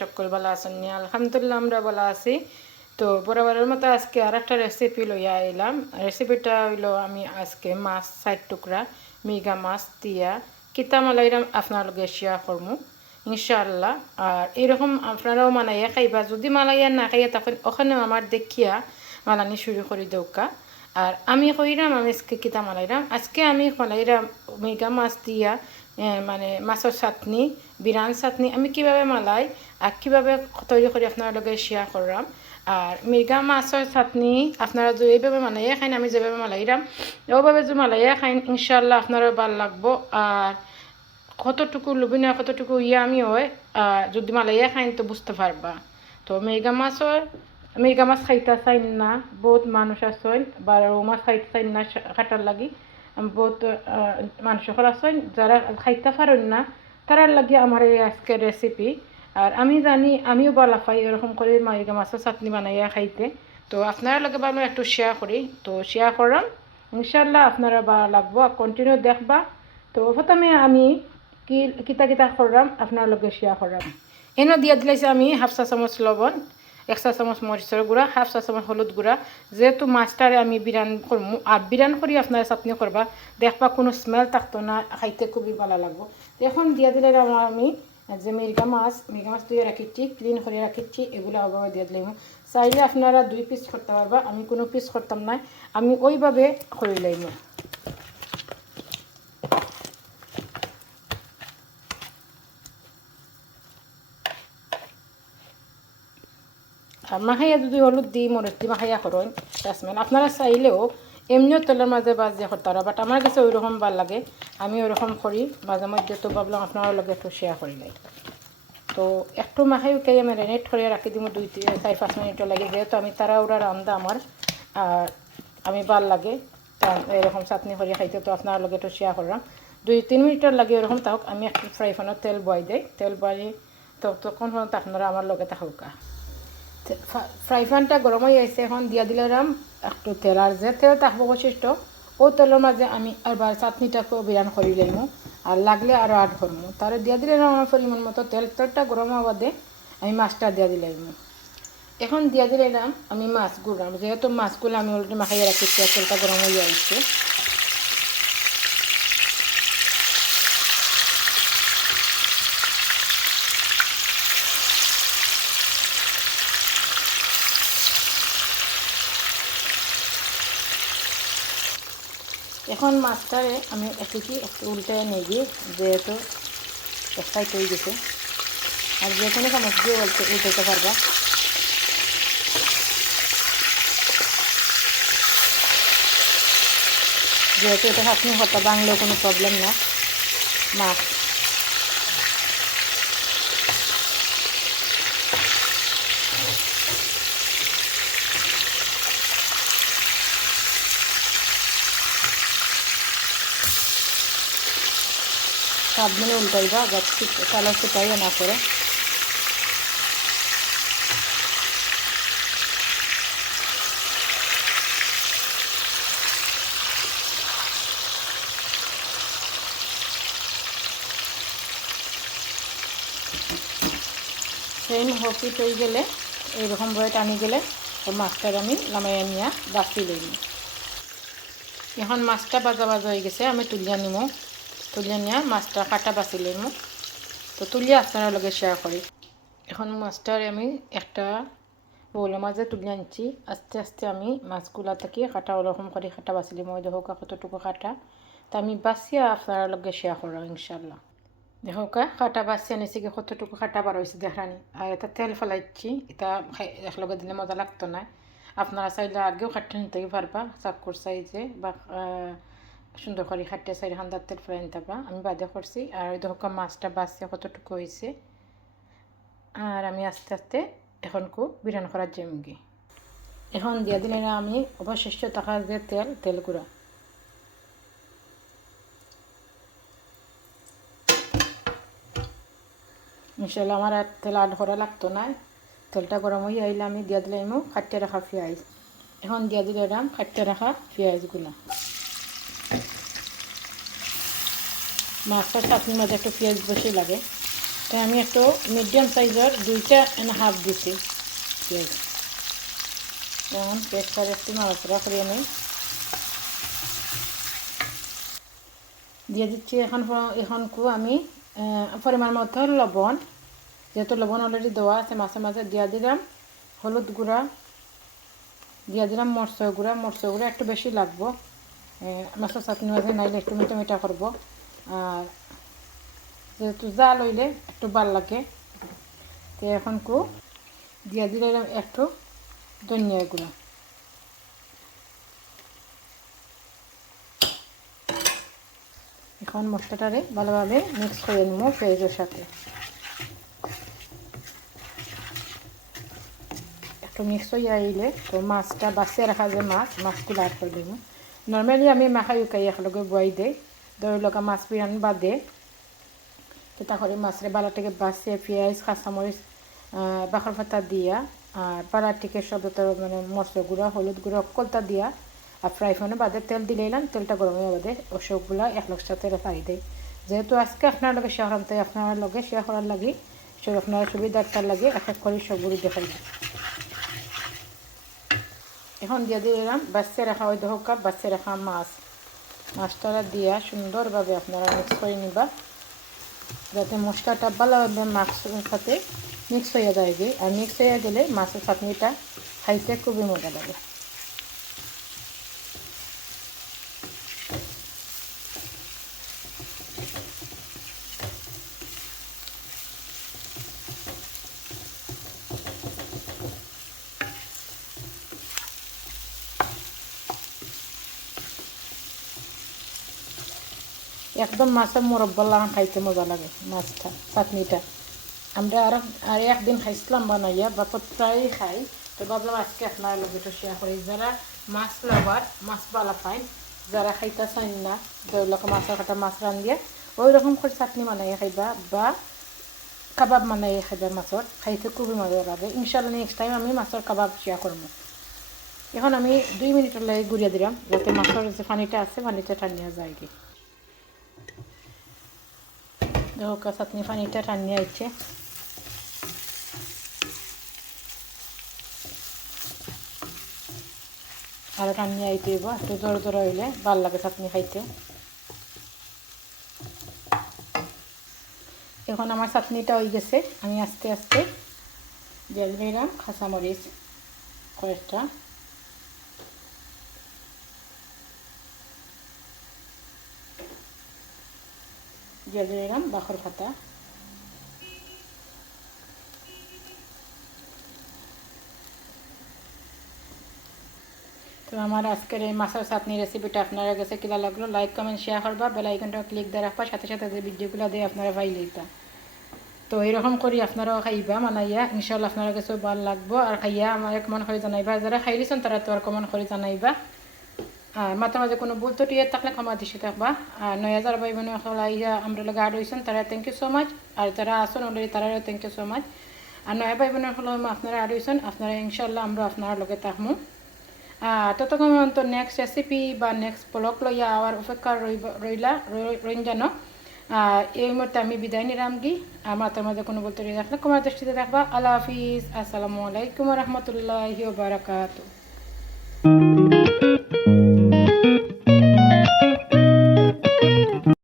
সকল ভালো আছেন নি? আলহামদুলিল্লাহ আমরা ভালো আছি। তো বরাবরের মতো আজকে আর একটা রেসিপি লইয়া এলাম রেসিপিটা হইল আমি আজকে মাছ সাইড টুকরা, মিগা মাছ দিয়া কিতা মালাইরাম আপনার লগে শেয়ার করমু, ইনশাআল্লাহ। আর এরকম আপনারাও মানাইয়া খাইবা। যদি মালাইয়া না খাইয়া, তখন ওখানেও আমার দেখিয়া মালানি শুরু করে দৌকা। আর আমি কইরাম, আমি আজকে কিতা মালাইরাম আজকে আমি মালাইরাম মিগা মাছ দিয়া মানে মাছের চাটনি বিরান চাটনি, আমি কীভাবে মালাই আর কীভাবে তৈরি করে আপনার লগে শেয়ার করলাম আর মির্গা মাছের চাটনি আপনারা যে এইভাবে মালাইয়া খাইন, আমি যেভাবে মালাইরাম ওভাবে যে মালাইয়া খাইন ইনশাল্লাহ আপনারা ভালো লাগবো। আর কতটুকু লুবিনা কতটুকু ইয়ে আমি হয়, আর যদি মালাইয়া খাইন তো বুঝতে পারবা। তো মির্গা মাছের মির্গা মাছ খাইতে চাইন না বহুত মানুষ আছেন বা রৌ মাছ খাইতে চাইন না খাটার লাগি বহুত মানুষ আছেন যারা খাইতে পারেন না তারার লাগি আমার এই আজকে রেসিপি আর আমি জানি, আমিও বলা পাই এরকম করে মাইগা মাছের চাটনি বানাইয়া খাইতে। তো আপনারা লগে ভালো একটু শেয়ার করি। তো শেয়ার করলাম। ইনশাল্লাহ আপনারা বা লাগবো কন্টিনিউ দেখবা। তো প্রথমে আমি কি, কিতা কিতা করলাম, আপনার লগে শেয়ার করলাম। এনে দিয়া দিলাইছে আমি হাফ চা চামচ লবণ। এক চা চামচ মরিচের গুঁড়া, হাফ চা চামচ হলুদ গুঁড়া। যেহেতু মাছটারে আমি বিরান করব আর বিরান করি আপনারা চাটনি করবা দেখবা কোনো স্মেল থাকতো না, খাইতে খুবই ভালো লাগবো এখন দিয়া দিলে আমার আমি, যে মির্গা মাছ মির্গা মাছ ধুয়ে রাখিছি ক্লিন করে রাখিছি এগুলো অভাবে দিয়ে দিলাম চাইলে আপনারা দুই পিস করতে পারবা আমি কোনো পিস করতাম না আমি ওইভাবে করে লাইম মাখাইয়া যদি হলুদ দি, মরিচ দি মাখাইয়া করেন স্মেল আপনারা চাইলেও এমনিও তেলের মাঝে বাজিয়া করতে পারা বাট আমার কাছে ওইরকম ভালো লাগে। আমি ওইরকম করি, মাঝে মধ্যে তো ভাবলাম আপনার লগে একটু শেয়ার করি লাই তো একটু মাখাই উঠাই ম্যারিনেট করে রাখি দিব দুই তিন, চার, পাঁচ মিনিটও লাগে, যেহেতু আমি তারা ওরা রান্ধা আমার, আর আমি ভালো লাগে এরকম চাটনি করে খাইতে, তো আপনার লগে একটু শেয়ার করলাম। দুই তিন মিনিটের লাগে এরকম তাহক আমি একটু ফ্রাই তেল বয় দেয় তেল বয় তো তখন পর্যন্ত আপনারা আমার লগে থাকুকা। ফ্রাই প্যানটা গরম হয়ে আছে এখন দিয়া দিলাম একটু তেল আর যে, তেল থাকব অবশিষ্ট ও তেলের মাঝে আমি আবার চাটনিটাকেও বিরান করে লাইমু আর লাগলে আরও আড করমু তারে দিয়া দিলে আমার পরিমাণ মতো তেল, তেলটা গরম হওয়া বাদে আমি মাছটা দিয়া দিলাম এখন দিয়া দিলাম আমি মাছগুলো যেহেতু মাছগুলো আমি অলরেডি মাখাইয়া রাখছি তেলটা গরম হয়ে আসছে এখন মাছটারে আমি একটু কি একটু উল্টে নিয়ে গিয়ে যেহেতু একটাই তৈরি গেছে আর যে কোনো সামগ্রী উল্টে উল্টাতে পারবা। যেহেতু এটা আপনি হতা বাংলেও কোনো প্রবলেম না। মাছ সাবধানে উল্টাইবা যাচ্ছি কালার ফুটাইয়া না করে। সেম হপিট হয়ে গেলে এইরকমভাবে টানি গেলে তো মাছটার আমি লামাইয়া নিয়া বাছি লইম এখন মাছটা বাজা বাজা হয়ে গেছে, আমি তুলিয়া নিমো। তুলিয়া নিয়া মাছটা কাটা বাছি লইম তো তুলিয়া আপনার লগে শেয়ার করি এখন মাছটার আমি একটা বউলের মাঝে তুলে আনছি। আস্তে আস্তে আমি মাছগুলা থেকে কাটা ওরকম করে কাটা বাছিলি মই দেখো কতটুকু কাটা। তা আমি বাছিয়া আপনার লগে শেয়ার করো ইনশাল্লাহ দেখো কা কাটা বাছি আনিছি কি কতটুকু কাটা বার হয়েছে দেখানি আর এটা তেল ফেলাইছি, এটা একলগে দিলে মজা লাগতো না। আপনারা চাইলে আগেও খাটতে নিতেই পারবা চাকুর সাইজে বা সুন্দর করে হান্দার তেল ফেলাই নিতে পারবা আমি বাদে করছি, আর ওই দেখো মাছটা বাছিয়া কতটুকু হয়েছে। আর আমি আস্তে আস্তে এখন কু বিরান করার জমিগে এখন দিয়া দিলে আমি অবশিষ্ট টাকা যে তেল তেল গুঁড়া। ইনশাল্লাহ আমার আর তেল আড করা লাগতো না। তেলটা গরম হয়ে আইলে আমি দিয়া দিলাম খাটতে রাখা পেঁয়াজ। এখন দিয়া দিলাম খাটতে রাখা পেঁয়াজগুলা। মাছটা চাটনির মাঝে একটু পেঁয়াজ বেশি লাগে। তাই আমি একটু মিডিয়াম সাইজের দুইটা এনে হাফ দিছি পেঁয়াজ। যেমন পেঁয়াজটা একটু নাড়াচাড়া করিয়ে নিই দিয়ে দিচ্ছি এখন এখন কু আমি পরিমাণ মতো লবণ। যেহেতু লবণ অলরেডি দেওয়া আছে, মাছে মাঝে দিয়ে দিলাম। হলুদ গুঁড়া। দিয়ে দিলাম মরচ গুঁড়া। মরচ গুঁড়া একটু বেশি লাগবো। মাছের চাটনি মাঝে নাইলে একটু মিঠা করব। আর যেহেতু জাল হইলে একটু ভালো লাগে, তো এখন কু দিয়ে দিলাম একটু ধনিয়া গুঁড়া। এখন মশলাটারে ভালোভাবে মিক্স করে নেব পেঁয়াজের সাথে। একটু মিক্স হয়ে আইলে তো মাছটা বাছিয়ে রাখা যে মাছ মাছগুলো আড করে দেবো। নর্মালি আমি মাখাই উকাই একলগে বয়াই দেই। দই লগা মাছ বিরান বাদে তেতা করে মাছরে বালাটাকে বাছিয়ে পেঁয়াজ কাঁচামরিচ বাখর পাতা দিয়া আর বালাটিকে সব মানে মরচ গুঁড়া, হলুদ গুঁড়া কলতা দিয়া আর ফ্রাই প্যানে বাদে তেল দিলে এলাম তেলটা গরম হয়ে বাদে ওসবগুলা একলগ সাথে পাই দেয় যেহেতু আজকে আপনার লগে শেয়ার তাই আপনার লগে শেয়ার করার লাগে সব আপনার সুবিধাটার লাগে এক এক করে সবগুলি দেখাই এখন দিয়ে দিলাম বাচ্চা রাখা ওই দহ কাপ বাচ্চা রাখা মাছ। মাছটা দিয়া সুন্দরভাবে আপনারা মিক্স করে নিবা, যাতে মশলাটা ভালোভাবে মাছের সাথে মিক্স হয়ে যায় আর মিক্স হয়ে গেলে মাছের চাটনিটা খাইতে খুবই মজা লাগে। একদম মাছের মুরব্বা লাগান খাইতে মজা লাগে, মাছটা, চাটনিটা। আমরা আর আর একদিন খাইছিলাম বানাইয়া, বাপত প্রায় খাই। তো ভাবলাম আজকে আপনার লগে একটু শেয়ার করি। যারা মাছ লাভার মাছ বালা পায় যারা খাইতে চান না দৌলকে মাছের কাটা মাছ রান্ধিয়ে ওই রকম করে চাটনি বানাইয়া খাইবা বা কাবাব বানাইয়া খাইবা মাছের খাইতে খুবই মজা লাগে। ইনশাল্লাহ নেক্সট টাইম আমি মাছের কাবাব শেয়ার করব। এখন আমি দুই মিনিটের লাগে গুড়িয়ে দিলাম, যাতে মাছের যে পানিটা আছে, পানিটা টানিয়া যায় কি দেখো, চাটনি পানিটা টানিয়ে আইছে আরও টানিয়ে আইতে হইব, একটু জোরে জোরে হইলে ভালো লাগে চাটনি খাইতে। এখন আমার চাটনিটা হয়ে গেছে, আমি আস্তে আস্তে দিয়ে দিলাম কাঁচামরিচ কয়েকটা। দিয়ে দিলাম, বাখর পাতা। তো আমার আজকের এই মাছের চাটনি রেসিপিটা আপনারা কাছে কিলা লাগল লাইক কমেন্ট শেয়ার করবা। বেল আইকনটা ক্লিক দিয়ে রাখবা, সাথে সাথে যে ভিডিওগুলো দিয়ে আপনারা পাই লইতা। তো এরকম করি আপনারাও খাইবা, মানাইয়া। ইনশাল্লাহ আপনার কাছে ভালো লাগবো। আর খাইয়া আমার কমন করে জানাইবা, যারা খাইলিছেন তারা তো আর কমন করে জানাইবা। মাঝে মাঝে কোনো ভুল তো থাকলে ক্ষমা দিশে থাকবা আর নয় হাজার ভাই বোন আইয়া আমরা লগে আড হয়েছেন তারা থ্যাংক ইউ সো মাচ আর যারা আসুন অলরেডি তারা থ্যাংক ইউ সো মাচ আর নয় ভাই বোনের হলো আপনারা আড হয়েছেন আপনারা ইনশাল্লাহ আমরা আপনার লগে থাকব ততক্ষণ তো নেক্সট রেসিপি বা নেক্সট ব্লগ লইয়া আবার অপেক্ষা রইলা রইন জানো। এই মুহূর্তে আমি বিদায় নিলাম কি? আমার তার মাঝে কোনো বলতে রাখলে কুমার দৃষ্টিতে রাখবা আল্লাহ হাফিজ। আসসালামু আলাইকুম রহমতুল্লাহ বারাকাতু